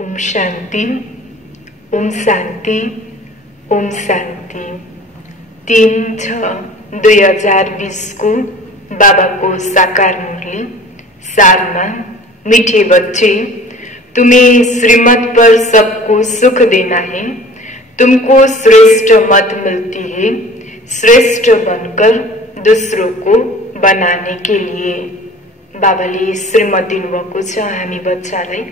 ओम शांति, ओम शांति, ओम शांति। 3/6/2020 को बाबा को साकार मुरली सारमा। मीठे बच्चे, तुम्हें श्रीमत पर सबको सुख देना है। तुमको श्रेष्ठ मत मिलती है श्रेष्ठ बनकर दूसरों को बनाने के लिए। बाबाले श्रीमत दिनुभएको छ हामी बच्चालाई।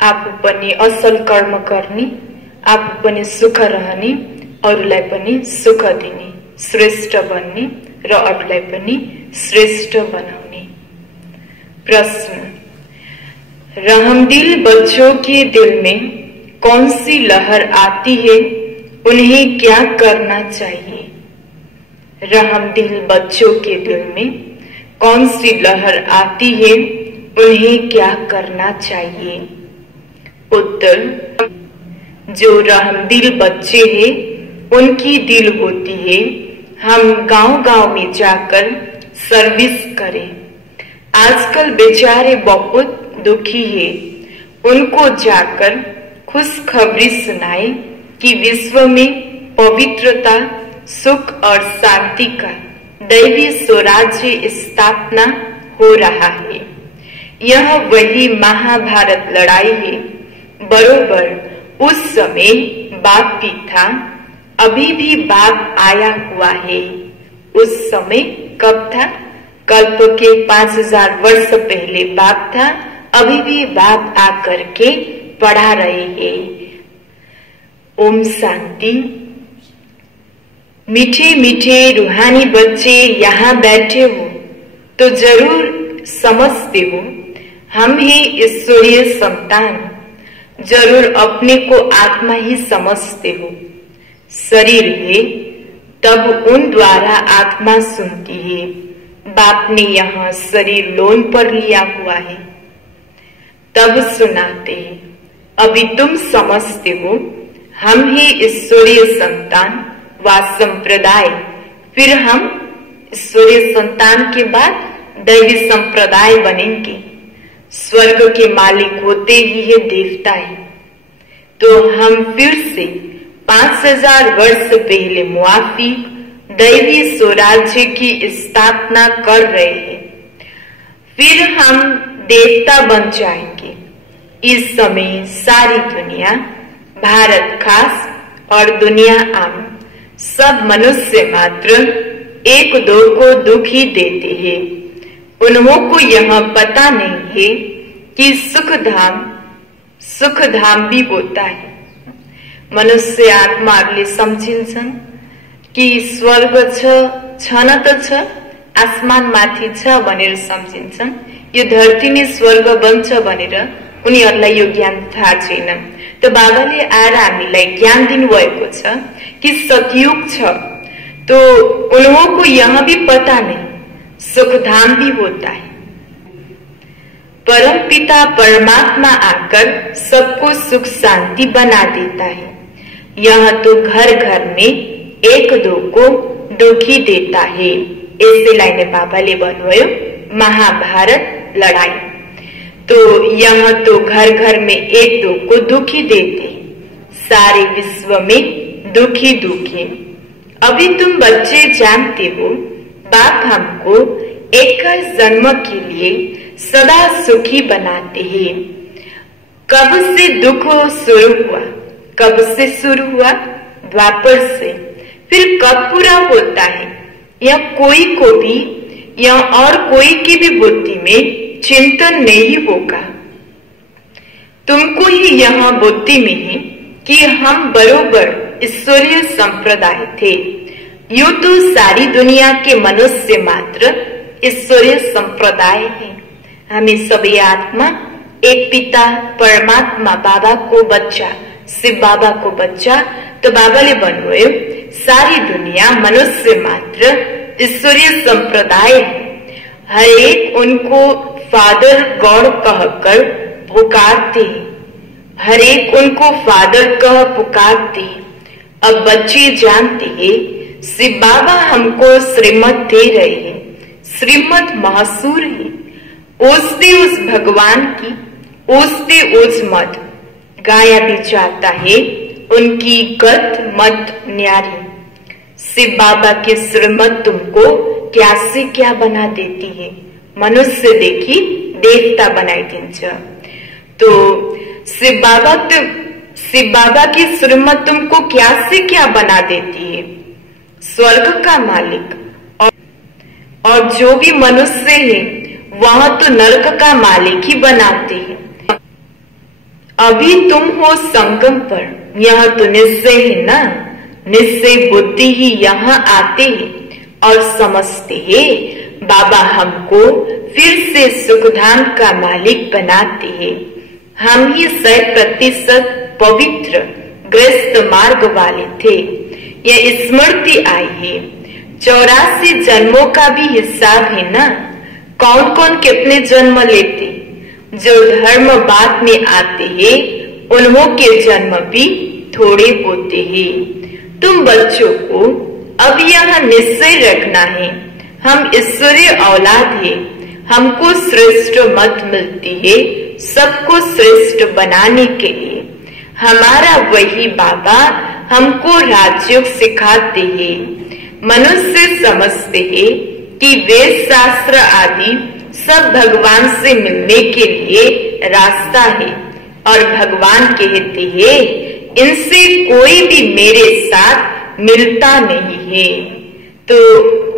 आफू पनि असल कर्म गर्ने, आफू पनि सुख रहने, अरूलाई पनि सुख दिने, श्रेष्ठ बन्ने र अरूलाई पनि श्रेष्ठ बनाउने। प्रश्न, रहमदिल बच्चों के दिल में कौन सी लहर आती है, उन्हें क्या करना चाहिए? रहमदिल बच्चों के दिल में कौन सी लहर आती है, उन्हें क्या करना चाहिए? उत्तर, जो रहमदिल बच्चे हैं उनकी दिल होती है हम गांव-गांव में जाकर सर्विस करें। आजकल बेचारे बहुत दुखी है, उनको जाकर खुशखबरी सुनाए कि विश्व में पवित्रता, सुख और शांति का दैवी स्वराज्य स्थापना हो रहा है। यह वही महाभारत लड़ाई है। बरोबर उस समय बाप भी था, अभी भी बाप आया हुआ है। उस समय कब था? कल्प के 5000 वर्ष पहले बाप था, अभी भी बाप आकर के पढ़ा रहे हैं। ओम शांति। मीठे मीठे रूहानी बच्चे यहाँ बैठे हो तो जरूर समझते हो हम ही ईश्वरीय संतान। जरूर अपने को आत्मा ही समझते हो। शरीर है तब उन द्वारा आत्मा सुनती है। बाप ने यहाँ शरीर लोन पर लिया हुआ है तब सुनाते हैं। अभी तुम समझते हो हम ही ईश्वरीय संतान व संप्रदाय। फिर हम ईश्वरीय संतान के बाद दैवी संप्रदाय बनेंगे। स्वर्ग के मालिक होते ही ये देवता है। तो हम फिर से 5000 वर्ष पहले मुआफी दैवी स्वराज्य की स्थापना कर रहे हैं। फिर हम देवता बन जाएंगे। इस समय सारी दुनिया, भारत खास और दुनिया आम, सब मनुष्य मात्र एक दो को दुख ही देते हैं। उन्हों को यह पता नहीं है कि सुख धाम भी होता है। मनुष्य आत्माहरूले सम्झिन्छन् कि स्वर्ग छन त छ, आसमान माथि छ भनेर सम्झिन्छन्। यो धरती नै स्वर्ग बन्छ भनेर उनीहरूलाई यो ज्ञान थाहा छैन। त बाबाले आएर हामीलाई ज्ञान दिनुभएको छ कि सतयुग छ। तो उन्हों को यह भी पता नहीं सुखधाम भी होता है। परम पिता परमात्मा आकर सबको सुख शांति बना देता है। यह तो घर घर में एक दो को दुखी देता है। यसैलाई नै बाबाले भन्नुभयो महाभारत लड़ाई। तो यह तो घर घर में एक दो को दुखी देते, सारे विश्व में दुखी दुखी। अभी तुम बच्चे जानते हो बाप हमको एक जन्म के लिए सदा सुखी बनाते हैं। कब से दुख शुरू हुआ? कब से शुरू हुआ? द्वापर से। फिर कब पूरा होता है? या कोई को भी या और कोई की भी बुद्धि में चिंतन नहीं होगा। तुमको ही यह बुद्धि में है कि हम बरोबर ईश्वरीय संप्रदाय थे। यूं तो सारी दुनिया के मनुष्य मात्र ईश्वरीय संप्रदाय है। हमें सभी आत्मा एक पिता परमात्मा बाबा को बच्चा, शिव बाबा को बच्चा। तो बाबाले भन्नुभयो सारी दुनिया मनुष्य मात्र ईश्वरीय संप्रदाय है। हरेक उनको फादर गॉड कहकर पुकारते, हरेक उनको फादर कह पुकारते। अब बच्चे जानते हैं शिव बाबा हमको श्रीमत दे रहे हैं। श्रीमत महासूर है। ओसते उस भगवान की, ओसते उस मत। गाया भी जाता है उनकी गत मत न्यारी। शिव बाबा की श्रीमत तुमको क्या से क्या बना देती है। मनुष्य देखी देवता बनाई दिन्छ। तो शिव बाबा की श्रीमत तुमको क्या से क्या बना देती है। स्वर्ग का मालिक और जो भी मनुष्य है वह तो नरक का मालिक ही बनाते हैं। अभी तुम हो संगम पर, यह तो निश्चय है ना। निश्चय बुद्धि ही यहाँ आते हैं और समझते हैं बाबा हमको फिर से सुखधाम का मालिक बनाते हैं। हम ही 100% पवित्र ग्रस्त मार्ग वाले थे। यह स्मृति आई है। 84 जन्मों का भी हिसाब है ना। कौन कौन कितने जन्म लेते। जो धर्म बाद में आते हैं उन्हों के जन्म भी थोड़े होते हैं। तुम बच्चों को अब यह निश्चय रखना है हम ईश्वरीय औलाद है। हमको श्रेष्ठ मत मिलती है सबको श्रेष्ठ बनाने के लिए। हमारा वही बाबा हमको राजयोग सिखाते हैं। मनुष्य समझते हैं कि वेद शास्त्र आदि सब भगवान से मिलने के लिए रास्ता है और भगवान कहते हैं इनसे कोई भी मेरे साथ मिलता नहीं है। तो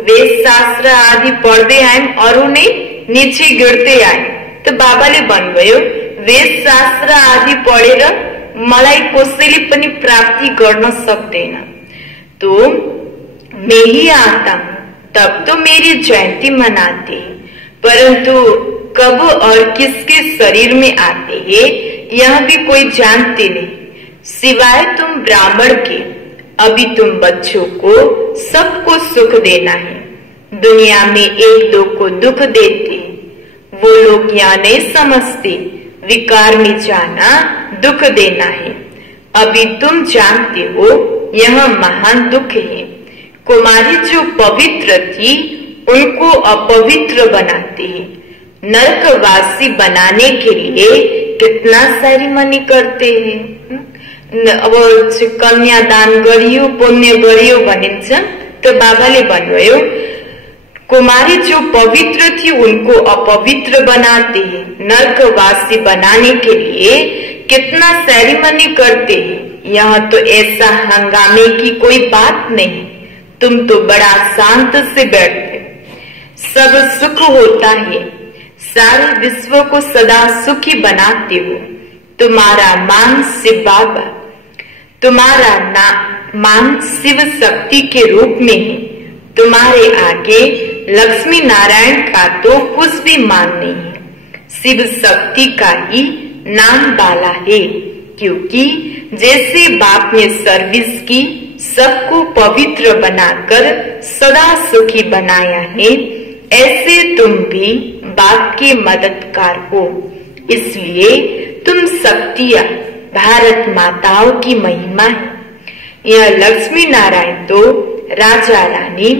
वेद शास्त्र आदि पढ़ते आए और उन्हें नीचे गिरते आए। तो बाबाले भन्नुभयो वेद शास्त्र आदि पढेर मलाई कसैले पनि प्राप्ति गर्न सक्दैन। तो मैं ही आता हूँ तब तो मेरी जयंती मनाते, परंतु कब और किसके शरीर में आते हैं यह भी कोई जानते नहीं सिवाय तुम ब्राह्मण के। अभी तुम बच्चों को सबको सुख देना है। दुनिया में एक दो को दुख देते वो लोग यहाँ नहीं समझते विकार में जाना दुख देना है। अभी तुम जानते हो यह महान दुख है। कुमारी जो पवित्र थी उनको अपवित्र बनाते हैं। नरकवासी बनाने के लिए कितना सेरेमनी करते हैं। अब कन्यादान गरियो पुण्य गरियो भनिन्छ। तो बाबाले भन्नुभयो कुमारी जो पवित्र थी उनको अपवित्र बनाते हैं। नरकवासी बनाने के लिए कितना सेरेमनी करते हैं। यह तो ऐसा हंगामे की कोई बात नहीं। तुम तो बड़ा शांत से बैठते सब सुख होता है। सारे विश्व को सदा सुखी बनाते हो। तुम्हारा मान शिव बाबा, तुम्हारा मान शिव शक्ति के रूप में है। तुम्हारे आगे लक्ष्मी नारायण का तो कुछ भी मान नहीं है। शिव शक्ति का ही नाम डाला है क्योंकि जैसे बाप ने सर्विस की सबको पवित्र बनाकर सदा सुखी बनाया है ऐसे तुम भी बाप के मददगार हो। इसलिए तुम शक्तियां भारत माताओं की महिमा है। यह लक्ष्मी नारायण तो राजा रानी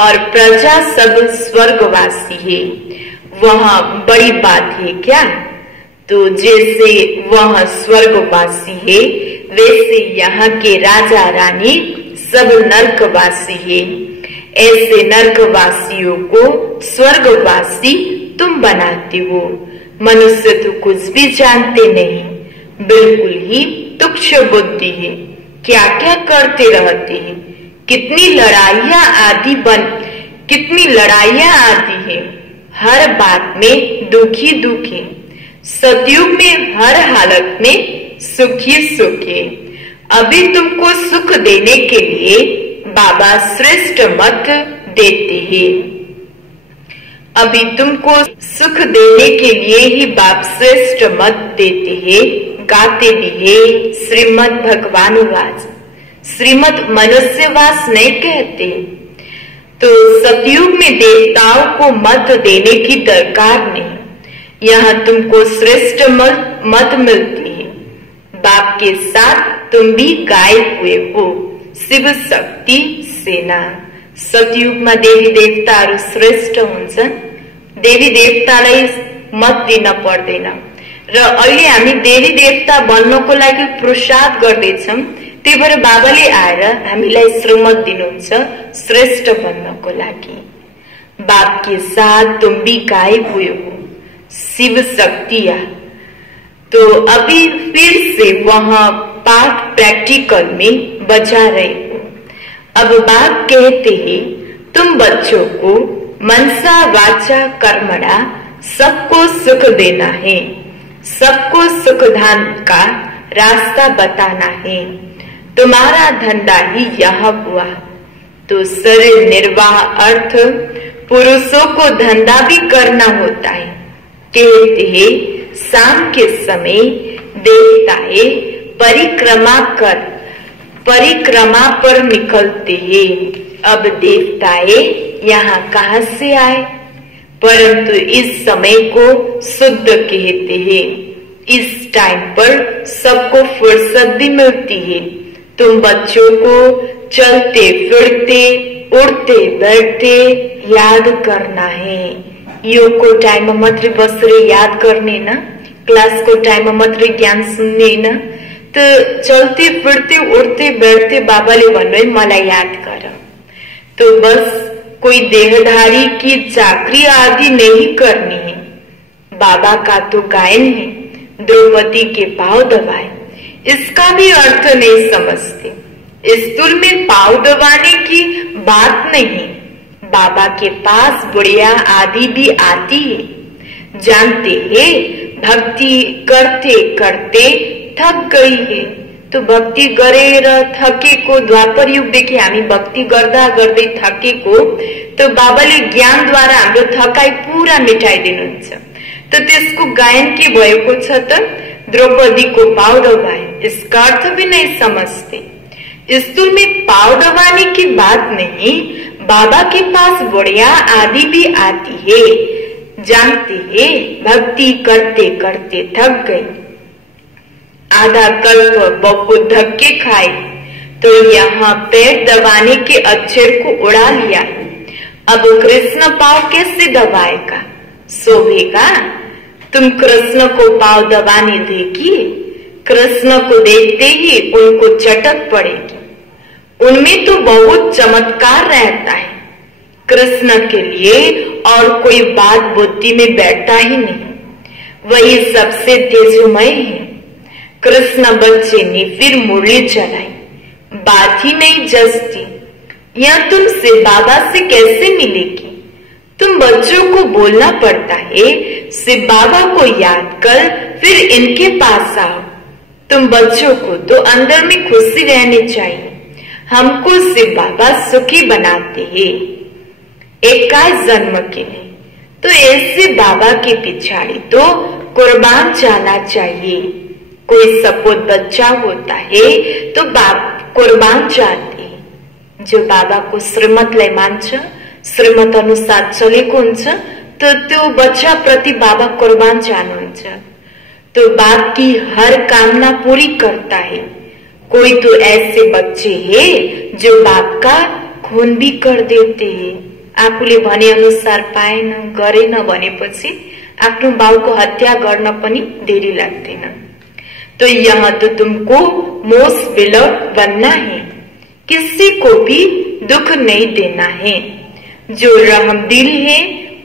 और प्रजा सब स्वर्गवासी है। वह बड़ी बात है क्या। तो जैसे वह स्वर्गवासी है वैसे यहाँ के राजा रानी सब नरकवासी है। ऐसे नरकवासियों को स्वर्गवासी तुम बनाते हो। मनुष्य तो कुछ भी जानते नहीं, बिल्कुल ही तुच्छ बुद्धि है। क्या क्या करते रहते हैं। कितनी लड़ाइयाँ आती है। हर बात में दुखी दुखी। सतयुग में हर हालत में सुखी सुखी। अभी तुमको सुख देने के लिए बाबा श्रेष्ठ मत देते हैं। अभी तुमको सुख देने के लिए ही बाप श्रेष्ठ मत देते हैं। गाते भी है श्रीमद भगवानुवास। श्रीमद मनुष्यवास नहीं कहते। तो सतयुग में देवताओं को मत देने की दरकार नहीं। यहाँ तुमको श्रेष्ठ मत मिलती है। बाप के साथ तुम भी गायब हुए हो। शिव शक्ति सेना। सतयुगमा देवी देवताहरू श्रेष्ठ हुन्छन्। देवी देवतालाई मत दिन पर्दैन। र अहिले हामी देवी देवता बन्नको लागि पुरुषार्थ गर्दैछौं। त्यही भएर बाबाले आएर हामीलाई श्रीमत दिनुहुन्छ श्रेष्ठ बन्नको लागि। बाप के साथ तुम भी गाए हुए हो शिव शक्तियां। तो अभी फिर से वहां पाठ प्रैक्टिकल में बजा रहे हो। अब बाप कहते हैं तुम बच्चों को मनसा वाचा कर्मणा सबको सुख देना है, सबको सुख दान का रास्ता बताना है। तुम्हारा धंधा ही यह हुआ। तो शरीर निर्वाह अर्थ पुरुषों को धंधा भी करना होता है। कहते हैं शाम के समय देवताएं परिक्रमा पर निकलते हैं। अब देवताएं यहाँ कहाँ से आए? परंतु इस समय को शुद्ध कहते हैं। इस टाइम पर सबको फुर्सत भी मिलती है। तुम बच्चों को चलते फिरते उड़ते बैठते याद करना है। योग को टाइम मात्र बसेर याद गर्ने न, क्लास को टाइम मात्र ज्ञान सुन्ने न। तो चलते फिरते उड़ते बैठते बाबाले भन्नु मलाई याद कर। तो बस कोई देहधारी की चाकरी आदि नहीं करनी है। बाबा का तो गायन है, द्रौपदी के पांव दबाए, इसका भी अर्थ नहीं समझते। स्थूल में पांव दबाने की बात नहीं। बाबा के पास बुढ़िया आदि भी आती है। जानते हैं भक्ति करते करते थक गई है। तो भक्ति गरेर थकेको द्वापर युगदेखि हामी भक्ति गर्दा गर्दै थकेको, तो बाबाले ज्ञानद्वारा हाम्रो थकाइ पूरा मिटाइदिनुहुन्छ। तो त्यसको गायन के भएको छ त? द्रौपदी को पाव दबाए, इसका अर्थ भी नहीं समझते। स्थूल में पाव दबाने की बात नहीं। बाबा के पास बुढ़िया आदि भी आती है। जानते हैं भक्ति करते करते थक गई। आधा कल्प बहुत धक्के खाए तो यहाँ पैर दबाने के अक्षर को उड़ा लिया। अब कृष्ण पाव कैसे दबाएगा? शोभेगा? तुम कृष्ण को पाव दबाने देगी? कृष्ण को देखते ही उनको चटक पड़ेगी। उनमें तो बहुत चमत्कार रहता है। कृष्ण के लिए और कोई बात बुद्धि में बैठता ही नहीं। वही सबसे तेजमय है। कृष्ण बच्चे ने फिर मुरली चलाई, बात ही नहीं जचती। यह तुमसे बाबा से कैसे मिलेगी? तुम बच्चों को बोलना पड़ता है शिव बाबा को याद कर फिर इनके पास आओ। तुम बच्चों को तो अंदर में खुशी रहनी चाहिए। हमको शिव बाबा सुखी बनाते हैं 21 जन्म के लिए। तो ऐसे बाबा के पिछाड़ी तो कुर्बान जाना चाहिए। कोई सपूत बच्चा होता है तो बाप कुर्बान जाते हैं। जो बाबा को श्रीमतलाई मान्छ, श्रीमत अनुसार चलेको हुन्छ, तो त्यो बच्चा प्रति बाबा कुर्बान जानुहुन्छ। तो बाप की हर कामना पूरी करता है। कोई तो ऐसे बच्चे हैं जो बाप का खून भी कर देते हैं। आफूले भने अनुसार पाएन गरेन भनेपछि आफ्नो बाउको हत्या गर्न पनि देरी लाग्दैन। तो यहाँ तो तुमको मोस्ट बिलव्ड बनना है। किसी को भी दुख नहीं देना है। जो रहम दिल है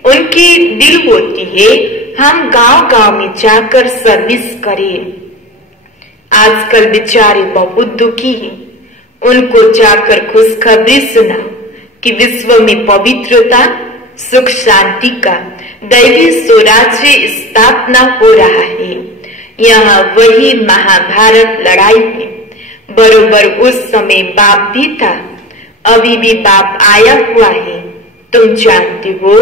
उनकी दिल होती है। हम गांव गांव में जाकर सर्विस करें। आजकल बेचारे बहुत दुखी हैं। उनको जाकर खुशखबरी सुनाओ कि विश्व में पवित्रता, सुख, शांति का दैवी स्वराज्य स्थापना हो रहा है। यहाँ वही महाभारत लड़ाई है। बरोबर उस समय बाप भी था, अभी भी बाप आया हुआ है। तुम जानते हो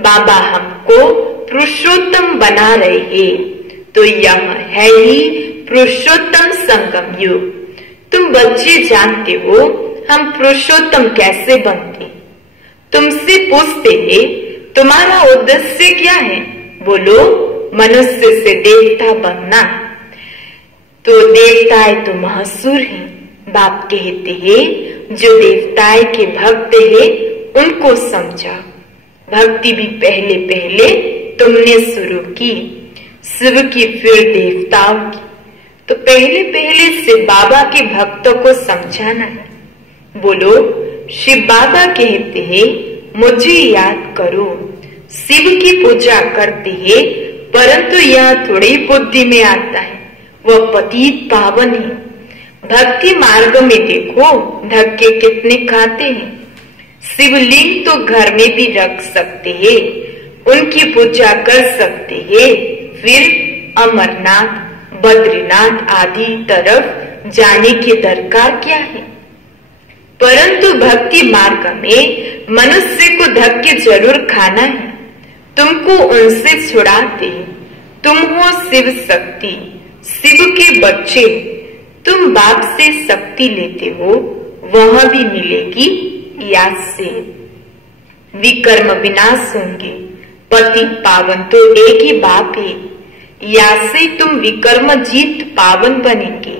बाबा हमको पुरुषोत्तम बना रहे हैं। तो यह है ही पुरुषोत्तम संगम युग। तुम बच्चे जानते हो हम पुरुषोत्तम कैसे बनते? तुमसे पूछते हैं तुम्हारा उद्देश्य क्या है? बोलो मनुष्य से देवता बनना। तो देवताएं तो महसूर हैं। बाप कहते हैं जो देवताएं के भक्त है उनको समझा। भक्ति भी पहले पहले तुमने शुरू की। शिव की फिर देवताओं की। तो पहले पहले शिव बाबा के भक्तों को समझाना है। बोलो, शिव बाबा कहते हैं मुझे याद करो। शिव की पूजा करते हैं, परंतु यह थोड़ी बुद्धि में आता है, वह पतित पावन है। भक्ति मार्ग में देखो धक्के कितने खाते हैं। शिवलिंग तो घर में भी रख सकते हैं, उनकी पूजा कर सकते हैं, फिर अमरनाथ बद्रीनाथ आदि तरफ जाने की दरकार क्या है। परंतु भक्ति मार्ग में मनुष्य को धक्के जरूर खाना है। तुमको उनसे छुड़ाते, तुम हो शिव शक्ति, शिव के बच्चे। तुम बाप से शक्ति लेते हो, वह भी मिलेगी याद से। विकर्म विनाश होंगे, पति पावन तो एक ही बाप है। याद से तुम विकर्म जीत पावन बनेंगे।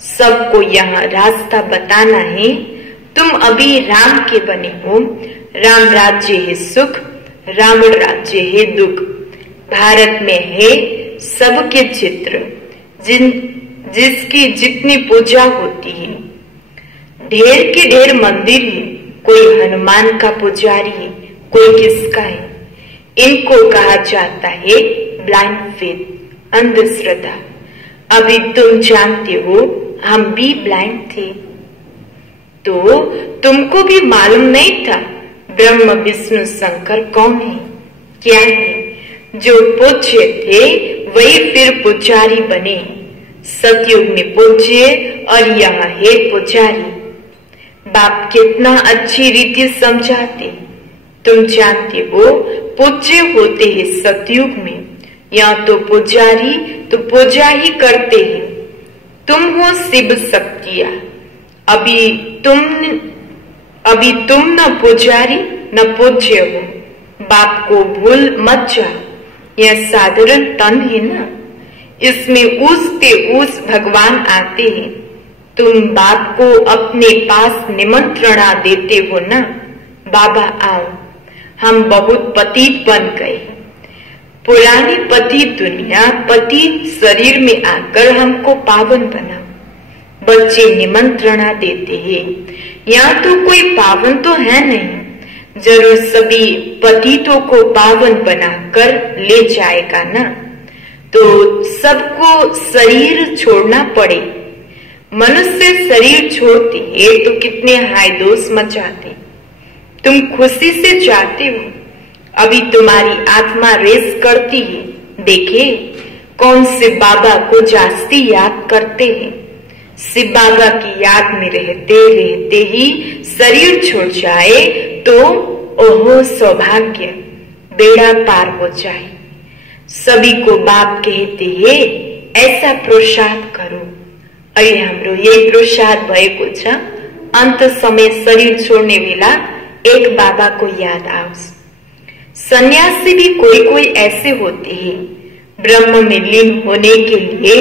सबको यहाँ रास्ता बताना है। तुम अभी राम के बने हो। राम राज्य है सुख, रावण राज्य है दुख। भारत में है सबके चित्र, जिसकी जितनी पूजा होती है। ढेर के ढेर मंदिर है, कोई हनुमान का पुजारी है, कोई किसका है। इनको कहा जाता है ब्लाइंड फेथ, अंधश्रद्धा। अभी तुम जानते हो हम भी ब्लाइंड थे, तो तुमको भी मालूम नहीं था ब्रह्म विष्णु शंकर कौन है, क्या है। जो पूज्य थे वही फिर पुजारी बने। सतयुग में पूज्य और यहाँ है पुजारी। बाप कितना अच्छी रीति समझाते। तुम जानते हो पूज्य होते हैं सतयुग में, या तो पुजारी तो पूजा ही करते हैं। तुम हो शिव शक्तियां। अभी तुम न पुजारी न पूज्य हो। बाप को भूल मत जा, यह साधारण तन है ना, इसमें ऊसते ऊस भगवान आते हैं। तुम बाप को अपने पास निमंत्रणा देते हो ना, बाबा आओ। हम बहुत पतित बन गए। पुरानी पतित दुनिया पतित शरीर में आकर हमको पावन बना। बच्चे निमंत्रणा देते हैं, यहाँ तो कोई पावन तो है नहीं, जरूर सभी पतितों को पावन बनाकर ले जाएगा ना। तो सबको शरीर छोड़ना पड़े। मनुष्य शरीर छोड़ते है तो कितने हाय दोष मचाते। तुम खुशी से जाते हो। अभी तुम्हारी आत्मा रेस करती है। देखे कौन से बाबा को जास्ती याद करते हैं। शिव बाबा की याद में रहते रहते ही शरीर छोड़ जाए तो ओहो सौभाग्य, बेड़ा पार हो जाए। सभी को बाप कहते हैं ऐसा प्रसाद करो। अरे हमरो ये प्रसाद भएको छ। अंत समय शरीर छोड़ने वेला एक बाबा को याद आओ। सन्यासी भी कोई कोई ऐसे होते हैं, ब्रह्म में लीन होने के लिए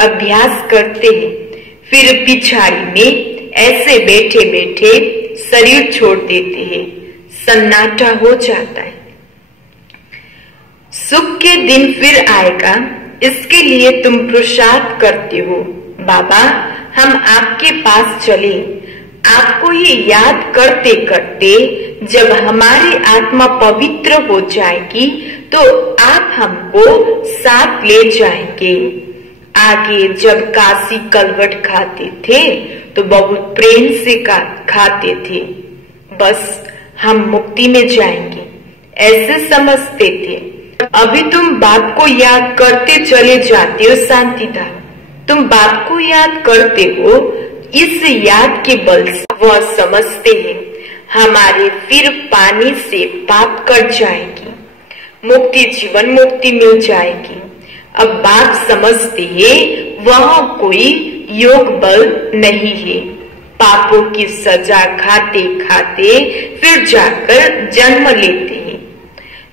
अभ्यास करते हैं, फिर पिछाड़ी में ऐसे बैठे बैठे शरीर छोड़ देते हैं, सन्नाटा हो जाता है। सुख के दिन फिर आएगा, इसके लिए तुम पुरुषार्थ करते हो। बाबा हम आपके पास चले, आपको ये याद करते करते जब हमारी आत्मा पवित्र हो जाएगी तो आप हमको साथ ले जाएंगे। आगे जब काशी कलवट खाते थे तो बहुत प्रेम से खाते थे, बस हम मुक्ति में जाएंगे ऐसे समझते थे। अभी तुम बाप को याद करते चले जाते हो शांतिदा। तुम बाप को याद करते हो, इस याद के बल से वह समझते हैं हमारे फिर पानी से पाप कट जाएगी, मुक्ति जीवन मुक्ति मिल जाएगी। अब बाप समझते हैं वह कोई योग बल नहीं है। पापों की सजा खाते खाते फिर जाकर जन्म लेते हैं।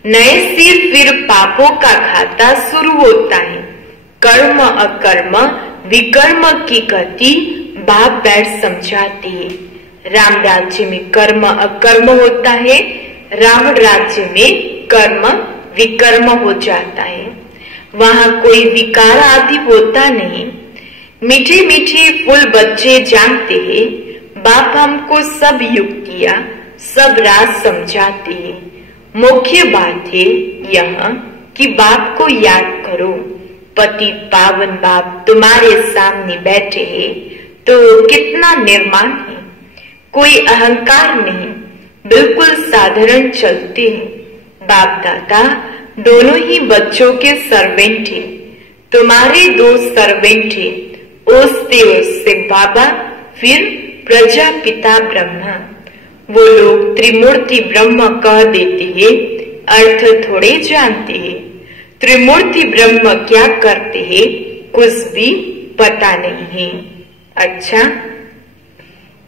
नए सिर फिर पापों का खाता शुरू होता है। कर्म अकर्म विकर्म की गति बाप बैठ समझाती है। राम राज्य में कर्म अकर्म होता है, रावण राज्य में कर्म विकर्म हो जाता है। वहाँ कोई विकार आदि होता नहीं। मीठे मीठे फूल बच्चे जानते हैं, बाप हमको सब युक्तियाँ सब राज समझाते हैं। मुख्य बात है यह कि बाप को याद करो। पतित पावन बाप तुम्हारे सामने बैठे हैं तो कितना निर्माण है, कोई अहंकार नहीं, बिल्कुल साधारण चलते हैं। बाप दादा दोनों ही बच्चों के सर्वेंट हैं। तुम्हारे दो सर्वेंट हैं, ओसते ओसते बाबा, फिर प्रजापिता ब्रह्मा। वो लोग त्रिमूर्ति ब्रह्म कह देते हैं, अर्थ थोड़े जानते हैं। त्रिमूर्ति ब्रह्म क्या करते हैं कुछ भी पता नहीं है। अच्छा,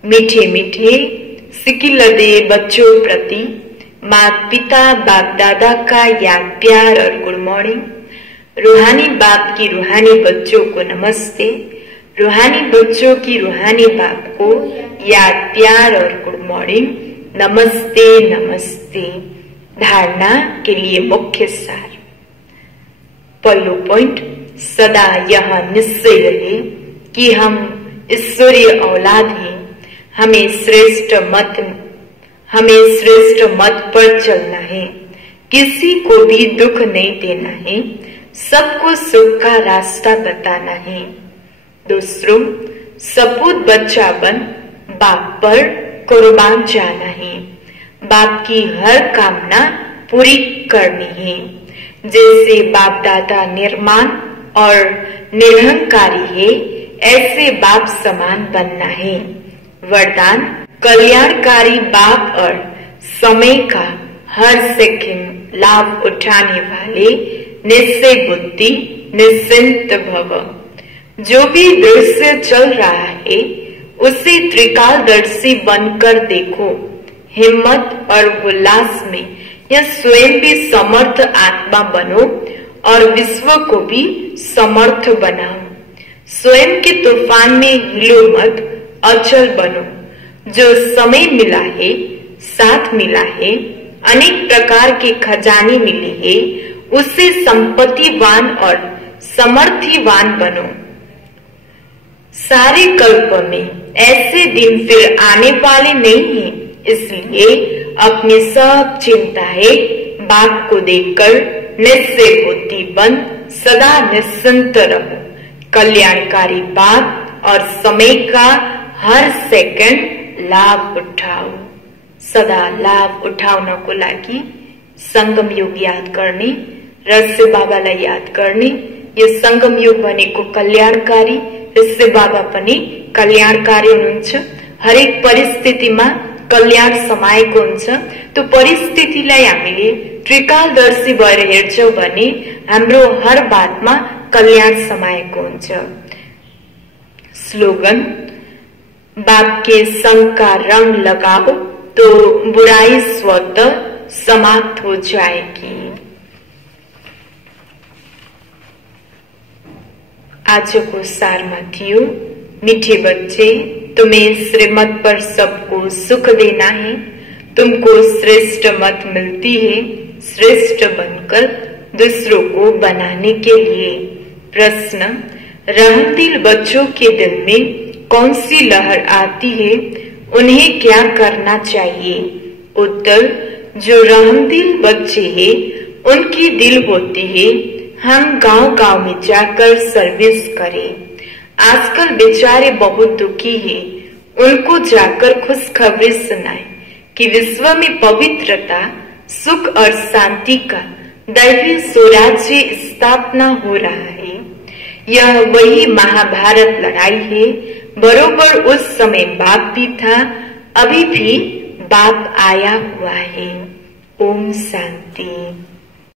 मीठे मीठे सिकिलदे बच्चों प्रति माता पिता बाप दादा का याद प्यार और गुड मॉर्निंग। रूहानी बाप की रूहानी बच्चों को नमस्ते। रूहानी बच्चों की रूहानी बाप को याद प्यार और गुड मॉर्निंग, नमस्ते नमस्ते। धारणा के लिए मुख्य सार। पहला पॉइंट, सदा यह निश्चय रहे कि हम ईश्वरीय औलाद हैं। हमें श्रेष्ठ मत पर चलना है, किसी को भी दुख नहीं देना है, सबको सुख का रास्ता बताना है। दूसरों, सपूत बच्चा बन बाप पर कुर्बान जाना है, बाप की हर कामना पूरी करनी है। जैसे बाप दादा निर्माण और निरहंकारी है, ऐसे बाप समान बनना है। वरदान, कल्याणकारी बाप और समय का हर सेकंड लाभ उठाने वाले निश्चय बुद्धि निश्चिंत भव। जो भी दृश्य चल रहा है उसे त्रिकालदर्शी बनकर देखो। हिम्मत और उल्लास में यह स्वयं भी समर्थ आत्मा बनो और विश्व को भी समर्थ बनाओ। स्वयं के तूफान में हिलो मत, अचल बनो। जो समय मिला है, साथ मिला है, अनेक प्रकार के खजाने मिले हैं, उससे संपत्तिवान और समर्थिवान बनो। सारे कल्प में ऐसे दिन फिर आने वाले नहीं हैं, इसलिए अपनी सब चिंताएं बाप को देखकर निश्चय बुद्धि बन सदा निश्चिंत रहो। कल्याणकारी बाप और समय का हर सेकंड लाभ उठाओ। सदा लाभ उठाउनको लागि संगम युग याद गर्ने, रहस्य बाबालाई याद गर्ने। यो संगम युग भनेको कल्याणकारी, रहस्य बाबा पनि कल्याणकारी हुनुहुन्छ। हरेक परिस्थितिमा कल्याण समाएको हुन्छ। त्यो परिस्थितिलाई हामीले त्रिकालदर्शी भएर हेर्छौं भने हाम्रो हर बातमा कल्याण समाएको हुन्छ। स्लोगन, बाप के संग का रंग लगाओ तो बुराई स्वतः समाप्त हो जाएगी। आज को सारमा थियो, मीठे बच्चे, तुम्हें श्रीमत पर सबको सुख देना है। तुमको श्रेष्ठ मत मिलती है श्रेष्ठ बनकर दूसरों को बनाने के लिए। प्रश्न, रहमदिल बच्चों के दिल में कौन सी लहर आती है, उन्हें क्या करना चाहिए? उत्तर, जो रहमदिल बच्चे हैं उनकी दिल होती है हम गांव-गांव में जाकर सर्विस करें। आजकल बेचारे बहुत दुखी हैं, उनको जाकर खुशखबरी सुनाएं कि विश्व में पवित्रता, सुख और शांति का दैवी स्वराज्य स्थापना हो रहा है। यह वही महाभारत लड़ाई है। बरोबर उस समय बाप भी था, अभी भी बाप आया हुआ है। ओम शांति।